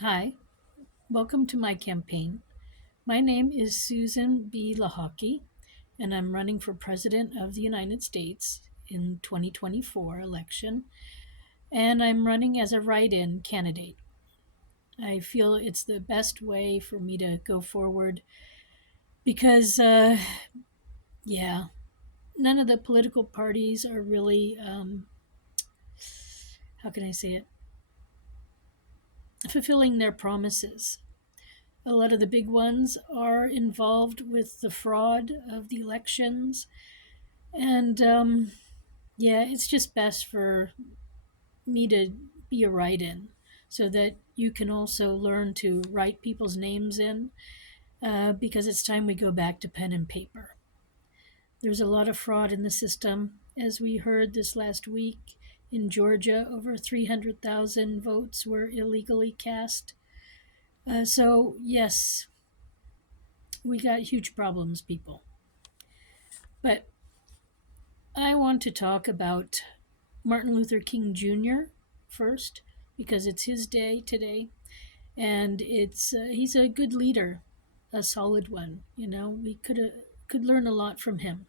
Hi, welcome to my campaign. My name is Susan B Lochocki, and I'm running for President of the United States in 2024 election, and I'm running as a write-in candidate. I feel it's the best way for me to go forward because, yeah, none of the political parties are really, how can I say it, fulfilling their promises. A lot of the big ones are involved with the fraud of the elections. And yeah, it's just best for me to be a write in so that you can also learn to write people's names in because it's time we go back to pen and paper. There's a lot of fraud in the system. As we heard this last week in Georgia, over 300,000 votes were illegally cast. So, yes, we got huge problems, people. But I want to talk about Martin Luther King Jr. first because it's his day today, and it's he's a good leader, a solid one. You know, we could learn a lot from him.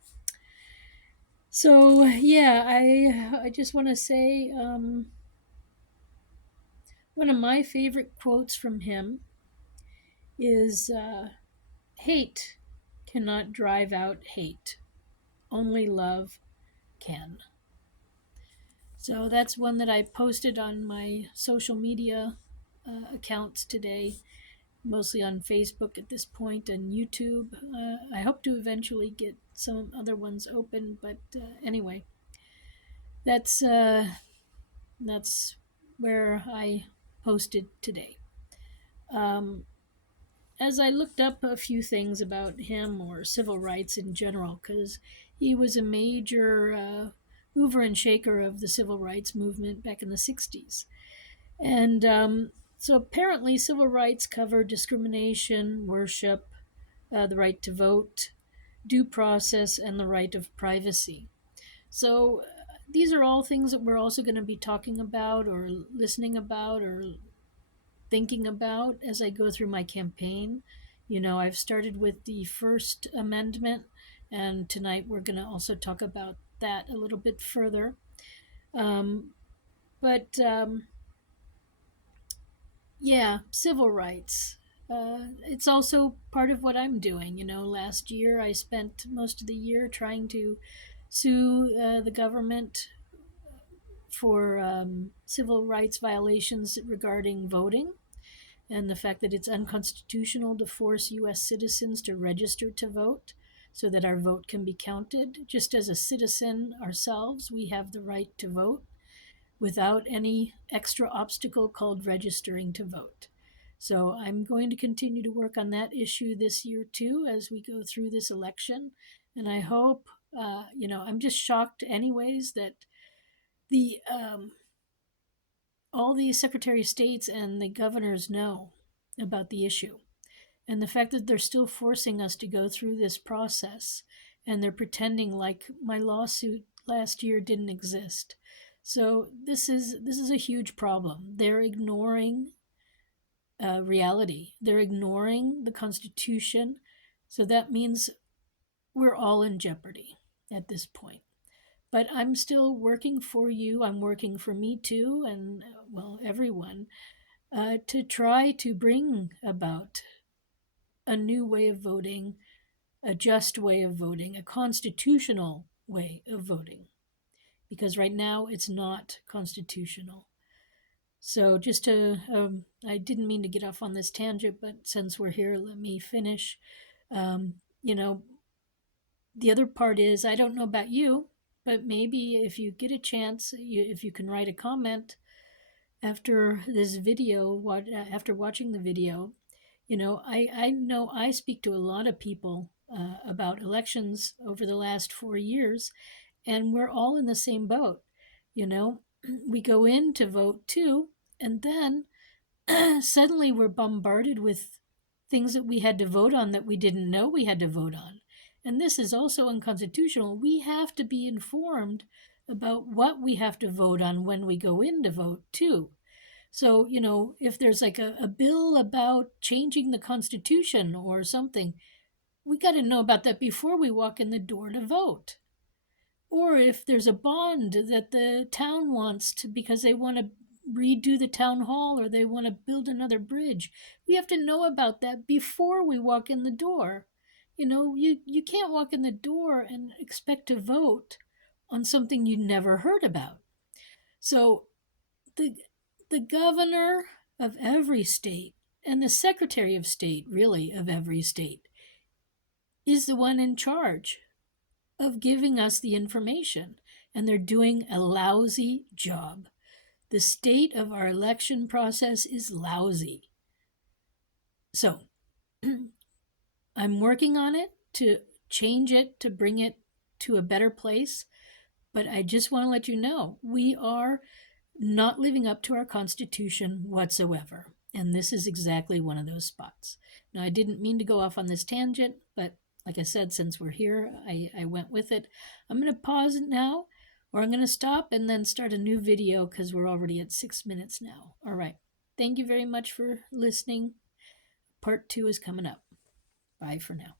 So yeah, I just want to say one of my favorite quotes from him is "Hate cannot drive out hate; only love can." So that's one that I posted on my social media accounts today, mostly on Facebook at this point and YouTube. I hope to eventually get some other ones open, but anyway, that's uh, that's where I posted today. Um, as I looked up a few things about him or civil rights in general, because he was a major mover and shaker of the civil rights movement back in the 60s. And so apparently, civil rights cover discrimination, worship, the right to vote, due process, and the right of privacy. So these are all things that we're also going to be talking about or listening about or thinking about as I go through my campaign. You know, I've started with the First Amendment, and tonight we're going to also talk about that a little bit further. Um, but yeah, civil rights. It's also part of what I'm doing. You know, last year I spent most of the year trying to sue the government for civil rights violations regarding voting and the fact that it's unconstitutional to force U.S. citizens to register to vote so that our vote can be counted. Just as a citizen ourselves, we have the right to vote without any extra obstacle called registering to vote. So I'm going to continue to work on that issue this year too as we go through this election. And I hope, I'm just shocked, anyways, that the all the Secretary of States and the governors know about the issue. And the fact that they're still forcing us to go through this process and they're pretending like my lawsuit last year didn't exist. So this is a huge problem. They're ignoring reality. They're ignoring the Constitution. So that means we're all in jeopardy at this point. But I'm still working for you. I'm working for me too, and well, everyone, to try to bring about a new way of voting, a just way of voting, a constitutional way of voting, because right now it's not constitutional. So, I didn't mean to get off on this tangent, but since we're here, let me finish. You know, the other part is I don't know about you, but maybe if you get a chance, if you can write a comment after this video, after watching the video, I know I speak to a lot of people about elections over the last 4 years, and we're all in the same boat. You know, we go in to vote too, and then suddenly we're bombarded with things that we had to vote on that we didn't know we had to vote on. And this is also unconstitutional. We have to be informed about what we have to vote on when we go in to vote too. So, if there's like a bill about changing the Constitution or something, we got to know about that before we walk in the door to vote. Or if there's a bond that the town wants to, because they want to redo the town hall or they want to build another bridge, we have to know about that before we walk in the door. You can't walk in the door and expect to vote on something you never heard about. So the the governor of every state and the secretary of state, really, of every state, is the one in charge of giving us the information, and they're doing a lousy job. The state of our election process is lousy. So I'm working on it to change it, to bring it to a better place. But I just want to let you know, we are not living up to our Constitution whatsoever. And this is exactly one of those spots. Now, I didn't mean to go off on this tangent, but like I said, since we're here, I went with it. I'm going to pause it now, or I'm going to stop and then start a new video because we're already at 6 minutes now. All right. Thank you very much for listening. Part 2 is coming up. Bye for now.